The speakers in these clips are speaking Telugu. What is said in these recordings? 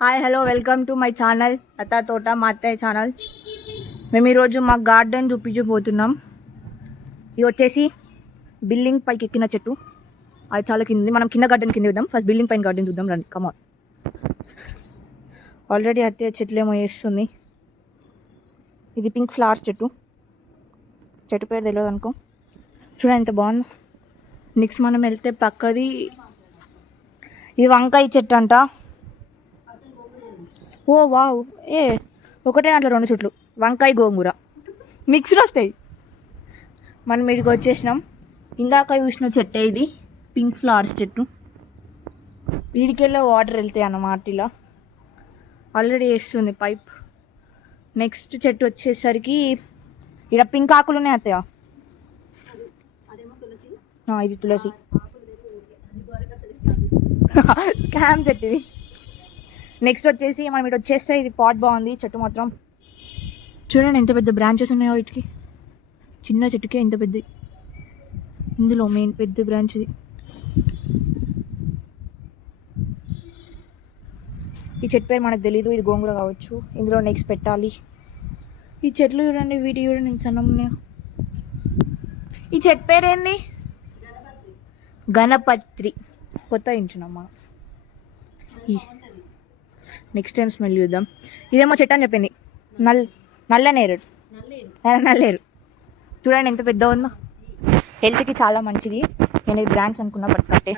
Hi hello welcome to my channel అత్త తోట మా అత్తయ్య ఛానల్. మేము ఈరోజు మా గార్డెన్ చూపించబోతున్నాం. ఇది వచ్చేసి బిల్డింగ్ పైకి ఎక్కిన చెట్టు. అది చాలా కింది, మనం కింద గార్డెన్ కింద చూద్దాం. ఫస్ట్ బిల్డింగ్ పైన గార్డెన్ చూద్దాం రండి. కమాన్. ఆల్రెడీ అత్తయ్య చెట్లు ఏమో వేస్తుంది. ఇది పింక్ ఫ్లవర్స్ చెట్టు. చెట్టు పేరు తెలియదు అనుకో. చూడండి ఎంత బాగుంది. నెక్స్ట్ మనం వెళ్తే పక్కది ఇది వంకాయ చెట్టు అంట. ఓ వావ్, ఒకటే దాంట్లో 2 చెట్లు, వంకాయ గోంగూర మిక్స్డ్ వస్తాయి. మనం ఇక్కడికి వచ్చేసినాం. ఇందాక చూసిన చెట్టు ఇది పింక్ ఫ్లవర్స్ చెట్టు. వీడికెళ్ళే వాటర్ వెళ్తాయి అన్నమాట. ఇలా ఆల్రెడీ వేస్తుంది పైప్. నెక్స్ట్ చెట్టు వచ్చేసరికి ఇక్కడ పింక్ ఆకులు ఉన్నాయి అత్తయ్య. ఇది తులసి. స్కామ్ చెట్టు ఇది. నెక్స్ట్ వచ్చేసి మనం ఇటు వచ్చేస్తే ఇది పాట్ బాగుంది. చెట్టు మాత్రం చూడండి ఎంత పెద్ద బ్రాంచెస్ ఉన్నాయో వీటికి. చిన్న చెట్టుకే ఇంత పెద్ద. ఇందులో మెయిన్ పెద్ద బ్రాంచ్ ఇది. ఈ చెట్టు పేరు మనకు తెలీదు. ఇది గోంగూర కావచ్చు. ఇందులో నెక్స్ట్ పెట్టాలి. ఈ చెట్లు చూడండి, వీటి చూడండి ఇంత సన్నం ఉన్నాయి. ఈ చెట్టు పేరు ఏంది? గణపత్రి. కొత్త ఇంచున్నాం మనం. నెక్స్ట్ టైం స్మెల్ చూద్దాం. ఇదేమో చెట్టు అని చెప్పింది. నల్లనేరు. చూడండి ఎంత పెద్ద ఉందో. హెల్త్కి చాలా మంచిది. నేను ఇది బ్రాండ్స్ అనుకున్నా పట్టుకట్టే.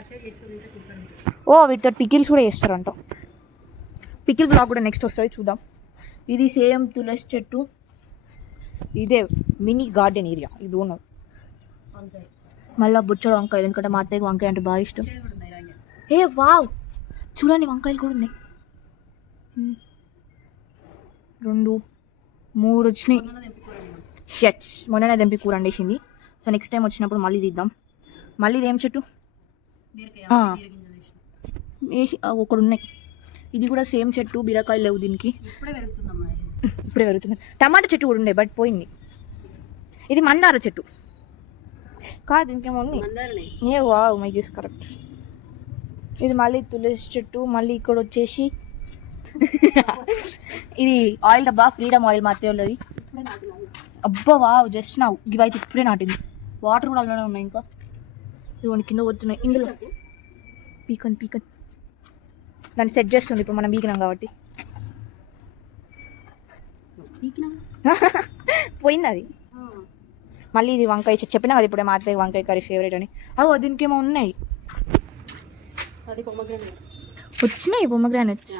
వీటితో పికిల్స్ కూడా చేస్తారంట. పికిల్ బ్లాగ్ కూడా నెక్స్ట్ వస్తుంది, చూద్దాం. ఇది సేమ్ తులసి చెట్టు. ఇదే మినీ గార్డెన్ ఏరియా. ఇది ఉన్నది. మళ్ళీ బుచ్చడు వంకాయలు, ఎందుకంటే మా అత్తయ్యకి వంకాయ అంటే బాగా ఇష్టం. వావ్, చూడండి వంకాయలు కూడా ఉన్నాయి. 2, 3 వచ్చినాయి. షట్, మొన్ననే దెంపి కూర వండేసింది. సో నెక్స్ట్ టైం వచ్చినప్పుడు మళ్ళీ తీద్దాం. మళ్ళీ ఇది ఏం చెట్టు? ఒకడు ఉన్నాయి. ఇది కూడా సేమ్ చెట్టు. బీరకాయలు లేవు దీనికి. ఇప్పుడే పెరుగుతుంది. టమాటా చెట్టు కూడా ఉండే బట్ పోయింది. ఇది మందార చెట్టు కాదు, ఇంకేమో ఉన్నాయి. Wow, my guess correct. ఇది మళ్ళీ తులసి చెట్టు. మళ్ళీ ఇక్కడ వచ్చేసి ఇది ఆయిల్ డబ్బా, ఫ్రీడమ్ ఆయిల్ మా అత్తయ్య వాళ్ళది. అబ్బా వావ్, జస్ట్ నా ఇవి అయితే ఇప్పుడే నాటింది. వాటర్ కూడా అలానే ఉన్నాయి. ఇంకా ఇవన్నీ కింద పోతున్నాయి. ఇందులో పీకన్ దాన్ని సెట్ చేస్తుంది ఇప్పుడు మనం పీకినాం కాబట్టి. పోయింది అది. మళ్ళీ ఇది వంకాయ చెట్టు. చెప్పినా అది ఇప్పుడే మా అత్తయ్య వంకాయ కర్రీ ఫేవరెట్ అని. దీనికి ఏమో ఉన్నాయి. వచ్చినాయి పొమగ్రానైట్స్.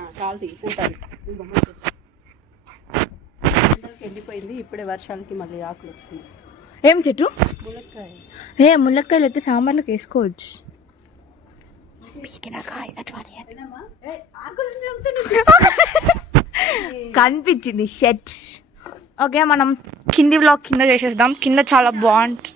ఎండిపోయింది. ఇప్పుడే వర్షానికి మళ్ళీ ఆకులు వస్తుంది. ఏం చెట్టు? ములక్కాయలు అయితే సాంబార్లోకి వేసుకోవచ్చు. కనిపించింది షెట్. ఓకే, మనం కింది బ్లాక్ కింద చేసేద్దాం. కింద చాలా బాగుంటుంది.